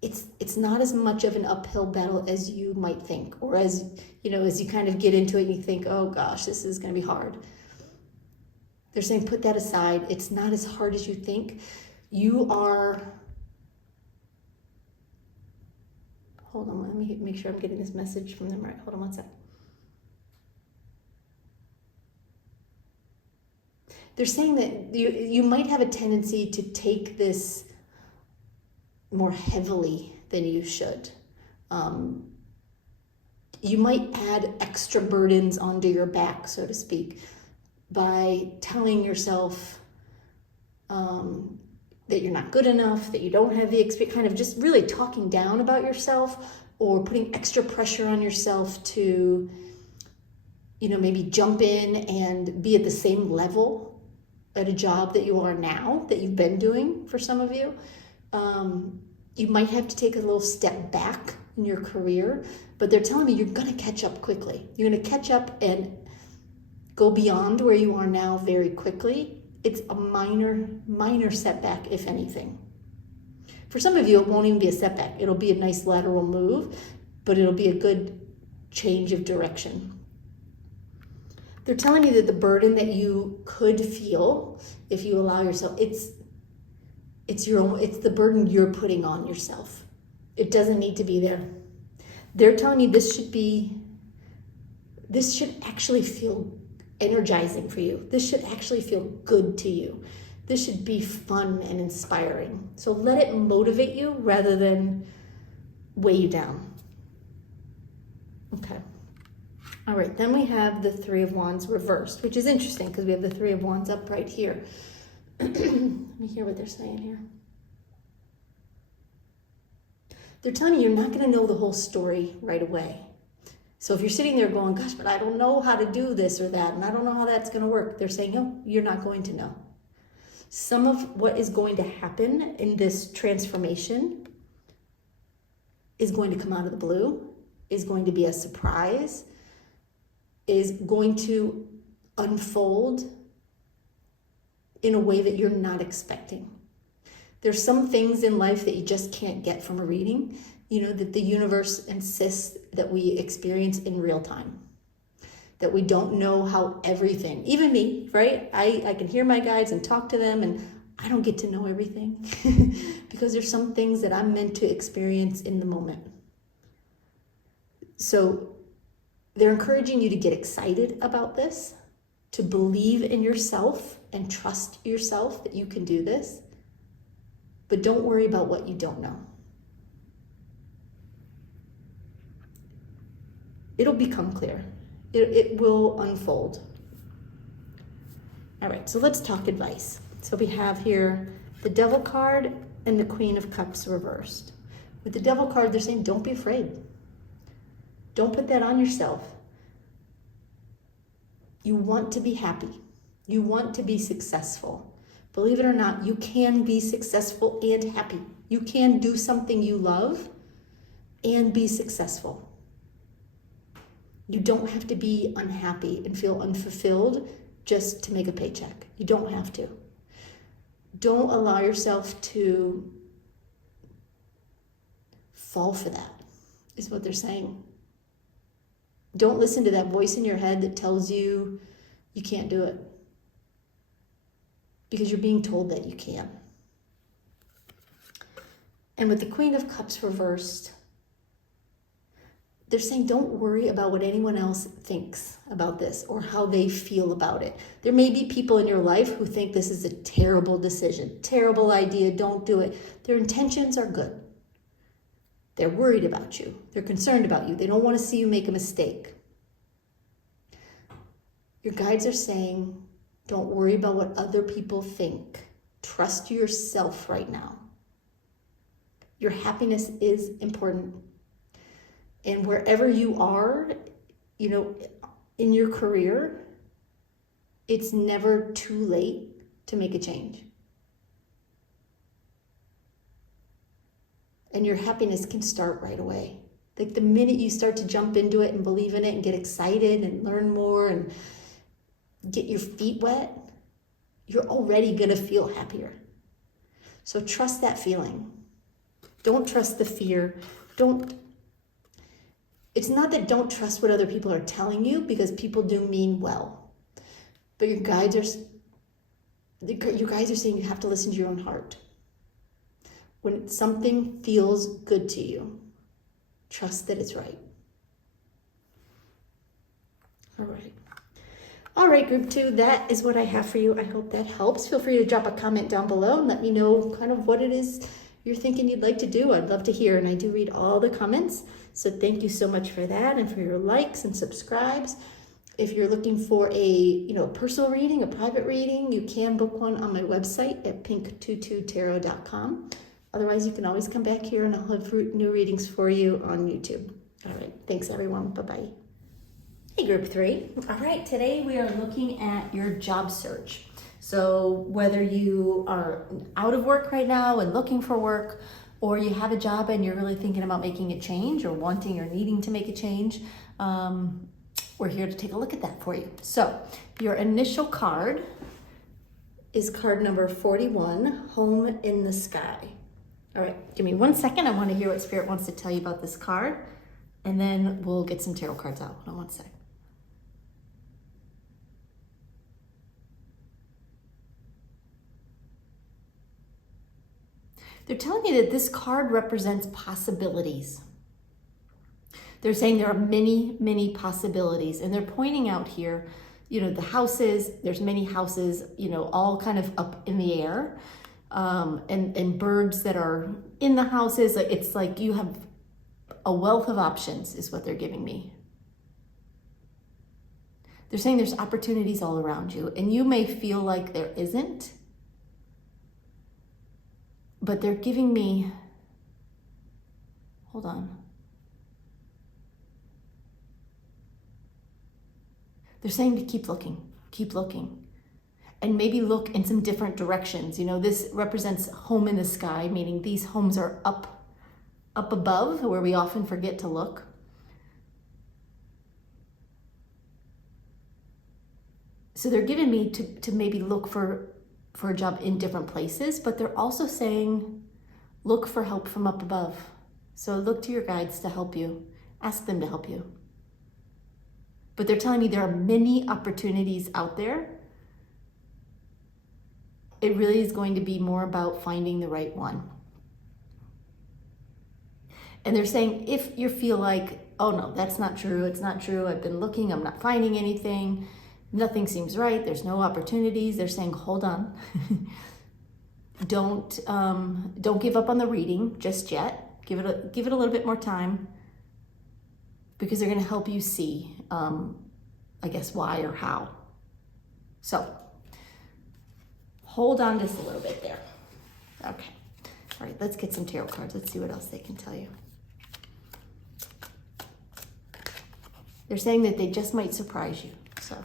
it's not as much of an uphill battle as you might think, or as you kind of get into it and you think, oh gosh, this is going to be hard. They're saying put that aside. It's not as hard as you think. You are, hold on, let me make sure I'm getting this message from them right. Hold on one sec. They're saying that you might have a tendency to take this more heavily than you should. You might add extra burdens onto your back, so to speak, by telling yourself that you're not good enough, that you don't have the experience, kind of just really talking down about yourself or putting extra pressure on yourself to, maybe jump in and be at the same level at a job that you are now, that you've been doing for some of you. You might have to take a little step back in your career, but they're telling me you're going to catch up quickly. You're going to catch up and go beyond where you are now very quickly. It's a minor setback, if anything. For some of you, it won't even be a setback. It'll be a nice lateral move, but it'll be a good change of direction. They're telling me that the burden that you could feel if you allow yourself, it's the burden you're putting on yourself. It doesn't need to be there. They're telling me this should actually feel energizing for you. This should actually feel good to you. This should be fun and inspiring. So let it motivate you rather than weigh you down. Okay. All right, then we have the Three of Wands reversed, which is interesting because we have the Three of Wands up right here. Let me hear what they're saying here. They're telling you you're not going to know the whole story right away. So if you're sitting there going, gosh, but I don't know how to do this or that, and I don't know how that's going to work, they're saying, no, you're not going to know. Some of what is going to happen in this transformation is going to come out of the blue, is going to be a surprise, is going to unfold in a way that you're not expecting. There's some things in life that you just can't get from a reading, that the universe insists that we experience in real time. That we don't know how everything, even me, right? I can hear my guides and talk to them, and I don't get to know everything because there's some things that I'm meant to experience in the moment. So they're encouraging you to get excited about this, to believe in yourself and trust yourself that you can do this, but don't worry about what you don't know. It'll become clear. It will unfold. All right, so let's talk advice. So we have here the Devil card and the Queen of Cups reversed. With the Devil card, they're saying, don't be afraid. Don't put that on yourself. You want to be happy. You want to be successful. Believe it or not, you can be successful and happy. You can do something you love and be successful. You don't have to be unhappy and feel unfulfilled just to make a paycheck. You don't have to. Don't allow yourself to fall for that, is what they're saying. Don't listen to that voice in your head that tells you you can't do it, because you're being told that you can. And with the Queen of Cups reversed, they're saying don't worry about what anyone else thinks about this or how they feel about it. There may be people in your life who think this is a terrible decision, terrible idea, don't do it. Their intentions are good. They're worried about you. They're concerned about you. They don't want to see you make a mistake. Your guides are saying, don't worry about what other people think. Trust yourself right now. Your happiness is important. And wherever you are, in your career, it's never too late to make a change. And your happiness can start right away. Like the minute you start to jump into it and believe in it and get excited and learn more and get your feet wet, you're already going to feel happier. So trust that feeling. Don't trust the fear. It's not that don't trust what other people are telling you, because people do mean well. But your guides are saying you have to listen to your own heart. When something feels good to you, trust that it's right. All right, group 2, that is what I have for you. I hope that helps. Feel free to drop a comment down below and let me know kind of what it is you're thinking you'd like to do. I'd love to hear, and I do read all the comments. So thank you so much for that and for your likes and subscribes. If you're looking for a personal reading, a private reading, you can book one on my website at pink22tarot.com. Otherwise, you can always come back here and I'll have new readings for you on YouTube. All right. Thanks, everyone. Bye-bye. Hey, group 3. All right. Today we are looking at your job search. So whether you are out of work right now and looking for work, or you have a job and you're really thinking about making a change or wanting or needing to make a change, we're here to take a look at that for you. So your initial card is card number 41, Home in the Sky. All right, give me 1 second. I want to hear what Spirit wants to tell you about this card, and then we'll get some tarot cards out. Hold on 1 sec. They're telling me that this card represents possibilities. They're saying there are many, many possibilities, and they're pointing out here, the houses, there's many houses, all kind of up in the air, and birds that are in the houses. It's like you have a wealth of options is what they're giving me. They're saying there's opportunities all around you, and you may feel like there isn't, but they're giving me, hold on. They're saying to keep looking, and maybe look in some different directions. This represents home in the sky, meaning these homes are up above, where we often forget to look. So they're giving me to maybe look for a job in different places, but they're also saying, look for help from up above. So look to your guides to help you. Ask them to help you. But they're telling me there are many opportunities out there. It really is going to be more about finding the right one. And they're saying, if you feel like, oh no, that's not true, it's not true, I've been looking, I'm not finding anything, nothing seems right, there's no opportunities, they're saying, hold on. Don't give up on the reading just yet. Give it a little bit more time, because they're going to help you see, I guess, why or how. So hold on just a little bit there. Okay. All right, let's get some tarot cards. Let's see what else they can tell you. They're saying that they just might surprise you. So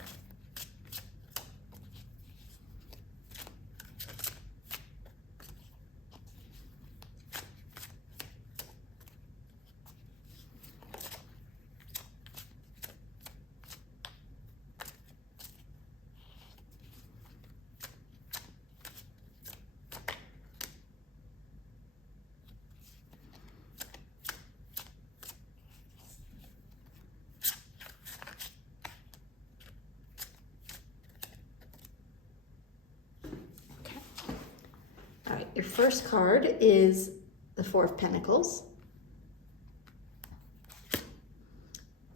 your first card is the Four of Pentacles.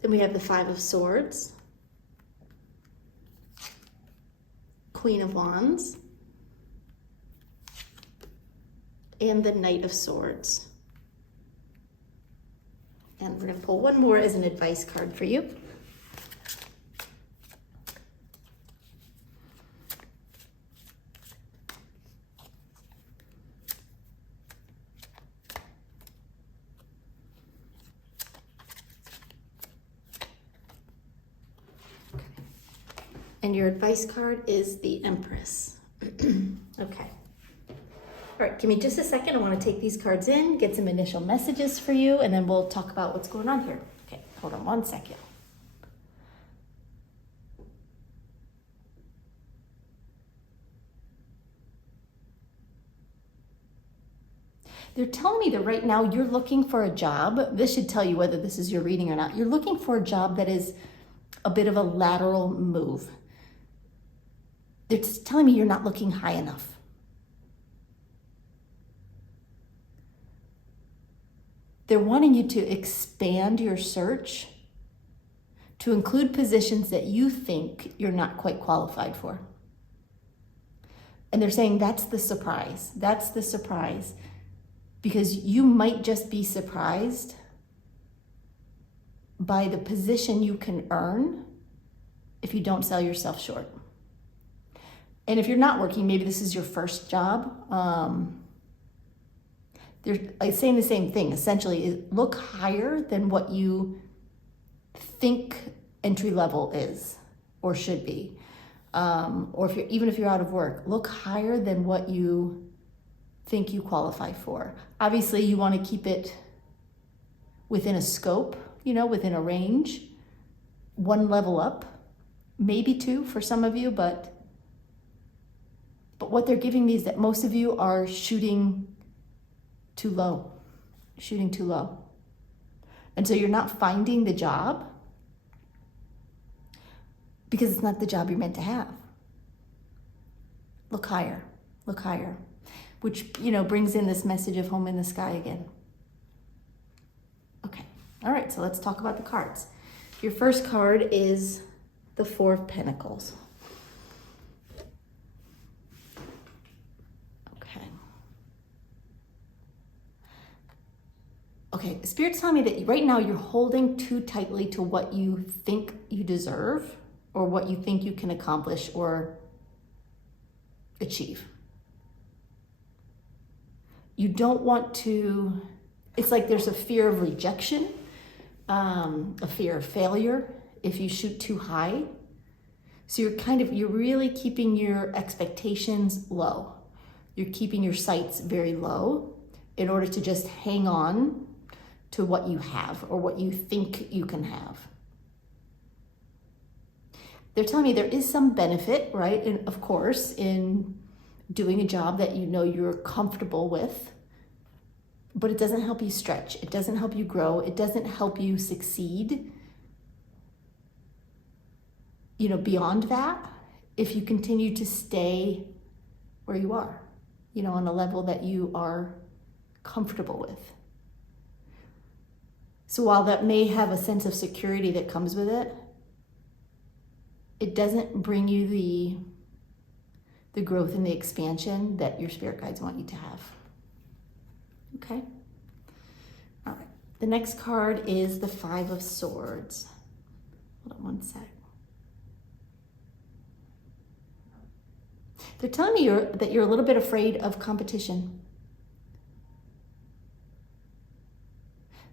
Then we have the Five of Swords, Queen of Wands, and the Knight of Swords. And we're going to pull one more as an advice card for you. And your advice card is the Empress. Okay. All right, give me just a second. I want to take these cards in, get some initial messages for you, and then we'll talk about what's going on here. Okay, hold on one second. They're telling me that right now you're looking for a job. This should tell you whether this is your reading or not. You're looking for a job that is a bit of a lateral move. They're just telling me you're not looking high enough. They're wanting you to expand your search to include positions that you think you're not quite qualified for. And they're saying that's the surprise. That's the surprise. Because you might just be surprised by the position you can earn if you don't sell yourself short. And if you're not working, maybe this is your first job. They're saying the same thing. Essentially, is look higher than what you think entry level is or should be. Or even if you're out of work, look higher than what you think you qualify for. Obviously, you want to keep it within a scope, within a range. One level up, maybe two for some of you, but what they're giving me is that most of you are shooting too low. And so you're not finding the job because it's not the job you're meant to have. Look higher, which, brings in this message of home in the sky again. Okay, all right, so let's talk about the cards. Your first card is the Four of Pentacles. Okay, Spirit's telling me that right now you're holding too tightly to what you think you deserve or what you think you can accomplish or achieve. You don't want to, it's like there's a fear of rejection, a fear of failure if you shoot too high. So you're really keeping your expectations low. You're keeping your sights very low in order to just hang on to what you have or what you think you can have. They're telling me there is some benefit, right? And of course, in doing a job that you're comfortable with, but it doesn't help you stretch. It doesn't help you grow. It doesn't help you succeed. Beyond that, if you continue to stay where you are, on a level that you are comfortable with. So while that may have a sense of security that comes with it, it doesn't bring you the growth and the expansion that your spirit guides want you to have. Okay? All right. The next card is the Five of Swords. Hold on one sec. They're telling me that you're a little bit afraid of competition.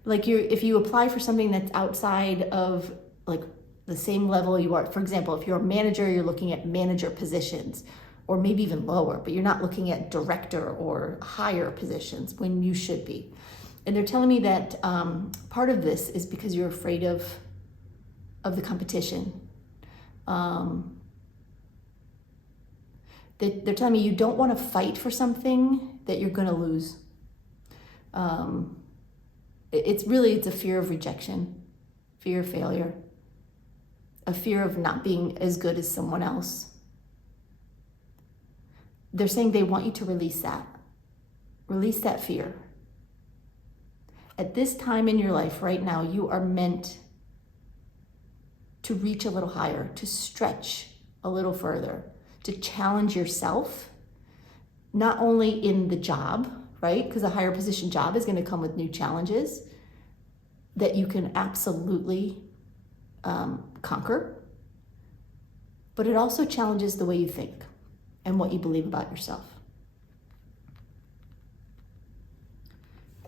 Like if you apply for something that's outside of like the same level you are, for example, if you're a manager, you're looking at manager positions or maybe even lower, but you're not looking at director or higher positions when you should be. And they're telling me that part of this is because you're afraid of the competition. They're telling me you don't want to fight for something that you're going to lose. It's a fear of rejection, fear of failure, a fear of not being as good as someone else. They're saying they want you to release that. Release that fear. At this time in your life right now, you are meant to reach a little higher, to stretch a little further, to challenge yourself, not only in the job, right? Because a higher position job is going to come with new challenges that you can absolutely conquer, but it also challenges the way you think and what you believe about yourself.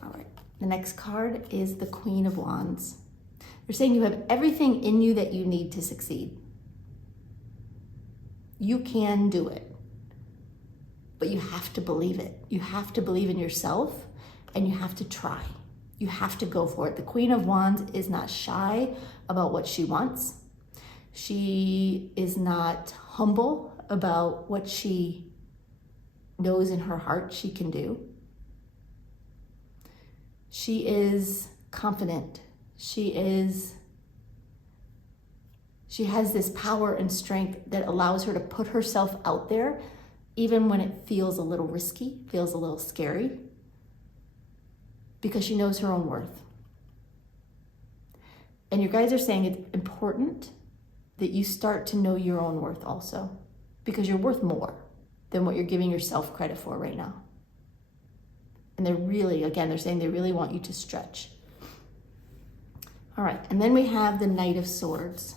All right, the next card is the Queen of Wands. They're saying you have everything in you that you need to succeed. You can do it, but you have to believe it. You have to believe in yourself, and you have to try. You have to go for it. The Queen of Wands is not shy about what she wants. She is not humble about what she knows in her heart she can do. She is confident. She has this power and strength that allows her to put herself out there even when it feels a little risky, feels a little scary, because she knows her own worth. And you guys are saying it's important that you start to know your own worth also, because you're worth more than what you're giving yourself credit for right now. And they're saying they really want you to stretch. All right, and then we have the Knight of Swords.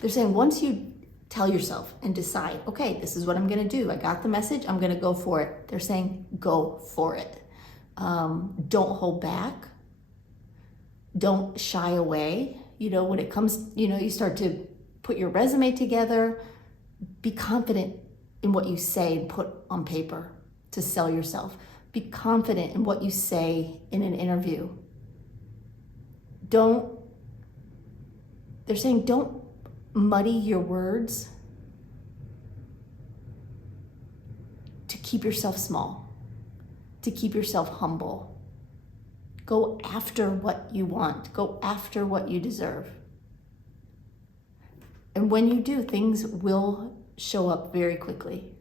They're saying once you tell yourself and decide, okay, this is what I'm gonna do. I got the message, I'm gonna go for it. They're saying go for it. Don't hold back. Don't shy away. When it comes, you start to put your resume together, be confident in what you say and put on paper to sell yourself. Be confident in what you say in an interview. They're saying don't muddy your words to keep yourself small, to keep yourself humble. Go after what you want. Go after what you deserve. And when you do, things will show up very quickly.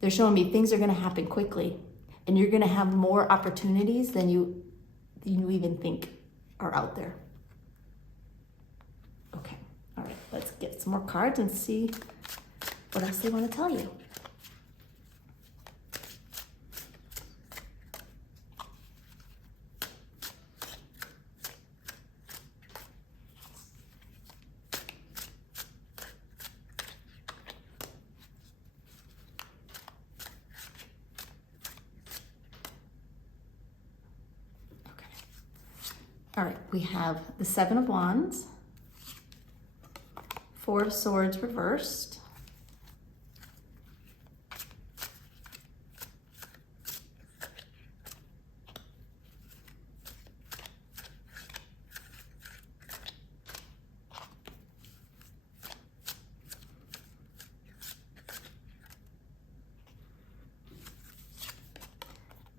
They're showing me things are going to happen quickly, and you're going to have more opportunities than you even think are out there. Okay, all right, let's get some more cards and see what else they want to tell you. All right, we have the Seven of Wands, Four of Swords reversed,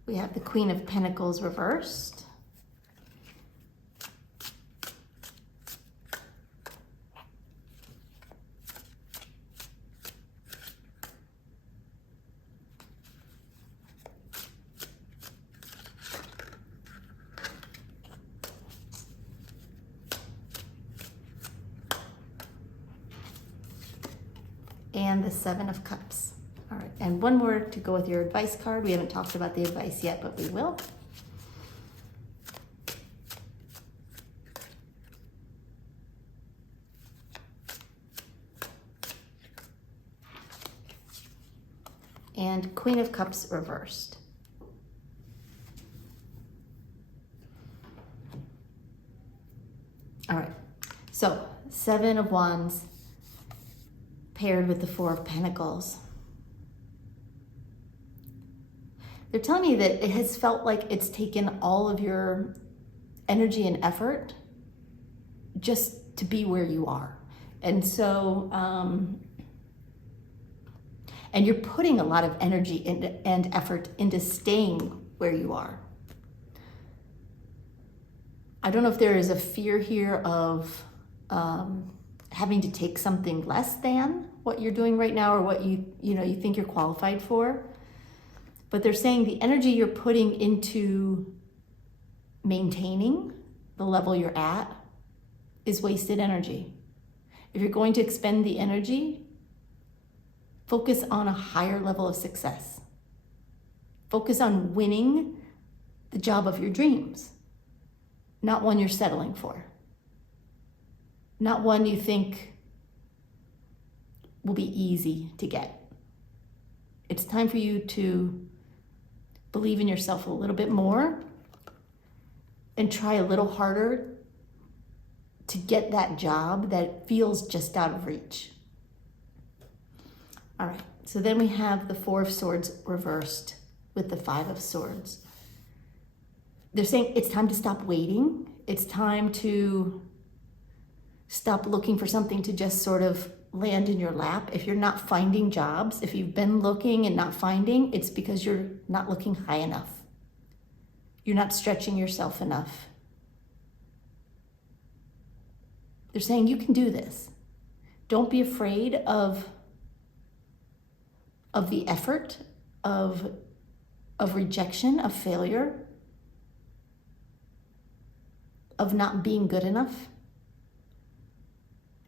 we have the Queen of Pentacles reversed, and the Seven of Cups. All right, and one more to go with your advice card. We haven't talked about the advice yet, but we will. And Queen of Cups reversed. All right, so Seven of Wands paired with the Four of Pentacles. They're telling me that it has felt like it's taken all of your energy and effort just to be where you are. And so, and you're putting a lot of energy and effort into staying where you are. I don't know if there is a fear here of having to take something less than what you're doing right now or what you think you're qualified for. But they're saying the energy you're putting into maintaining the level you're at is wasted energy. If you're going to expend the energy, focus on a higher level of success. Focus on winning the job of your dreams, not one you're settling for, not one you think will be easy to get. It's time for you to believe in yourself a little bit more and try a little harder to get that job that feels just out of reach. All right, so then we have the Four of Swords reversed with the Five of Swords. They're saying it's time to stop waiting. It's time to stop looking for something to just sort of land in your lap. If you're not finding jobs, if you've been looking and not finding, it's because you're not looking high enough. You're not stretching yourself enough. They're saying you can do this. Don't be afraid of the effort, of rejection, of failure, of not being good enough.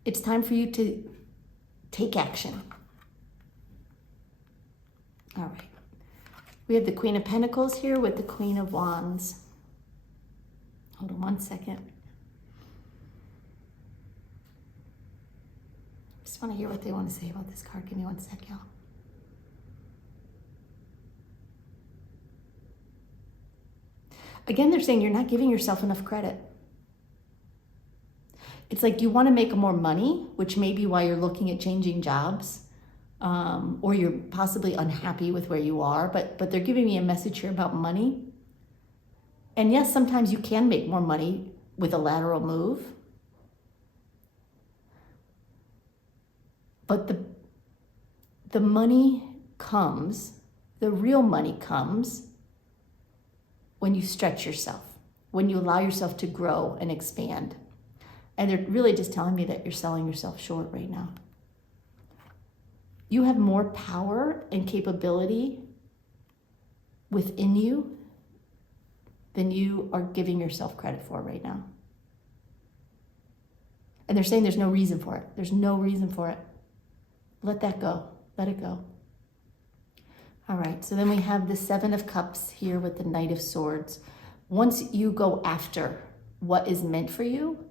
It's time for you to take action. All right. We have the Queen of Pentacles here with the Queen of Wands. Hold on one second. Just want to hear what they want to say about this card. Give me one sec, y'all. Again, they're saying you're not giving yourself enough credit. It's like you want to make more money, which may be why you're looking at changing jobs, or you're possibly unhappy with where you are, but they're giving me a message here about money. And yes, sometimes you can make more money with a lateral move. But the money comes, the real money comes when you stretch yourself, when you allow yourself to grow and expand. And they're really just telling me that you're selling yourself short right now. You have more power and capability within you than you are giving yourself credit for right now. And they're saying there's no reason for it. There's no reason for it. Let that go. Let it go. All right, so then we have the Seven of Cups here with the Knight of Swords. Once you go after what is meant for you,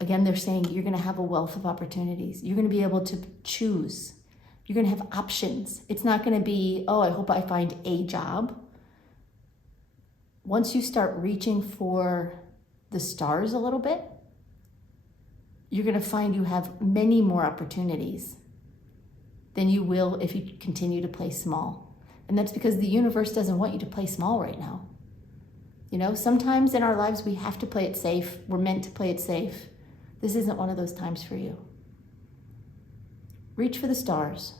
again, they're saying you're going to have a wealth of opportunities. You're going to be able to choose. You're going to have options. It's not going to be, oh, I hope I find a job. Once you start reaching for the stars a little bit, you're going to find you have many more opportunities than you will if you continue to play small. And that's because the universe doesn't want you to play small right now. You know, sometimes in our lives we have to play it safe. We're meant to play it safe. This isn't one of those times for you. Reach for the stars.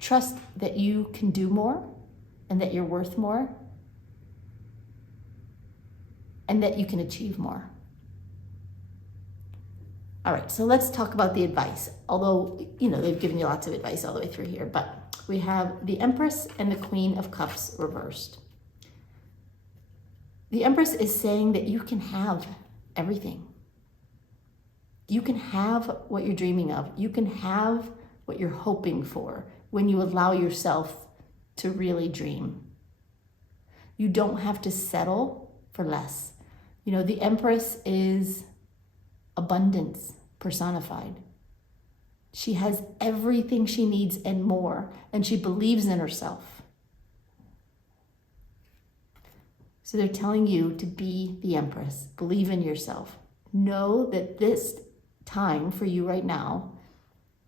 Trust that you can do more and that you're worth more and that you can achieve more. All right, so let's talk about the advice. Although, you know, they've given you lots of advice all the way through here, but we have the Empress and the Queen of Cups reversed. The Empress is saying that you can have everything. You can have what you're dreaming of. You can have what you're hoping for when you allow yourself to really dream. You don't have to settle for less. You know, the Empress is abundance personified. She has everything she needs and more, and she believes in herself. So they're telling you to be the Empress. Believe in yourself. Know that this time for you right now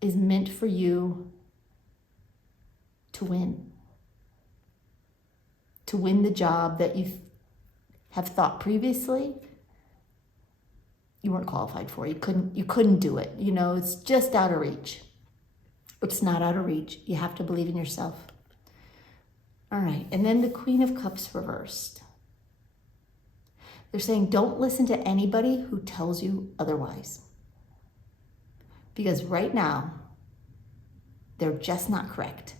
is meant for you to win. To win the job that you have thought previously you weren't qualified for. You couldn't do it. You know, it's just out of reach. It's not out of reach. You have to believe in yourself. All right, and then the Queen of Cups reversed. They're saying don't listen to anybody who tells you otherwise. Because right now, They're just not correct.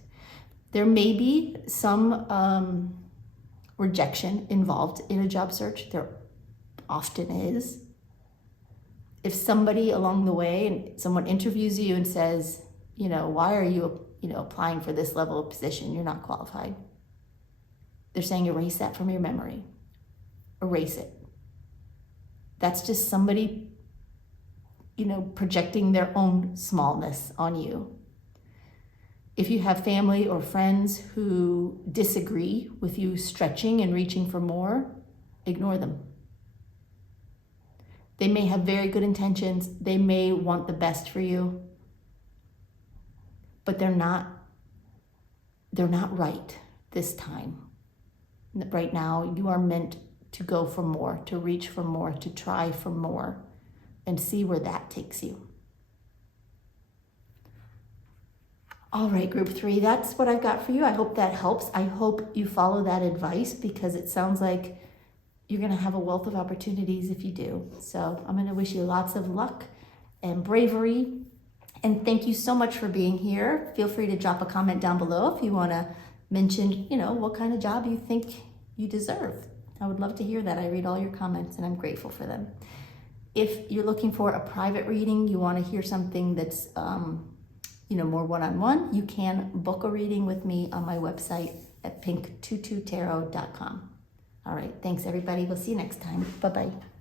There may be some rejection involved in a job search. There often is. If somebody along the way and someone interviews you and says, why are you, applying for this level of position? You're not qualified. They're saying erase that from your memory. Erase it. That's just somebody, projecting their own smallness on you. If you have family or friends who disagree with you stretching and reaching for more, ignore them. They may have very good intentions. They may want the best for you, but they're not right this time. Right now, you are meant to go for more, to reach for more, to try for more, and see where that takes you. All right, group 3, that's what I've got for you. I hope that helps. I hope you follow that advice because it sounds like you're going to have a wealth of opportunities if you do. So I'm going to wish you lots of luck and bravery. And thank you so much for being here. Feel free to drop a comment down below if you want to mention, what kind of job you think you deserve. I would love to hear that. I read all your comments and I'm grateful for them. If you're looking for a private reading, you want to hear something that's more one-on-one, you can book a reading with me on my website at pink22tarot.com. All right, thanks everybody. We'll see you next time. Bye-bye.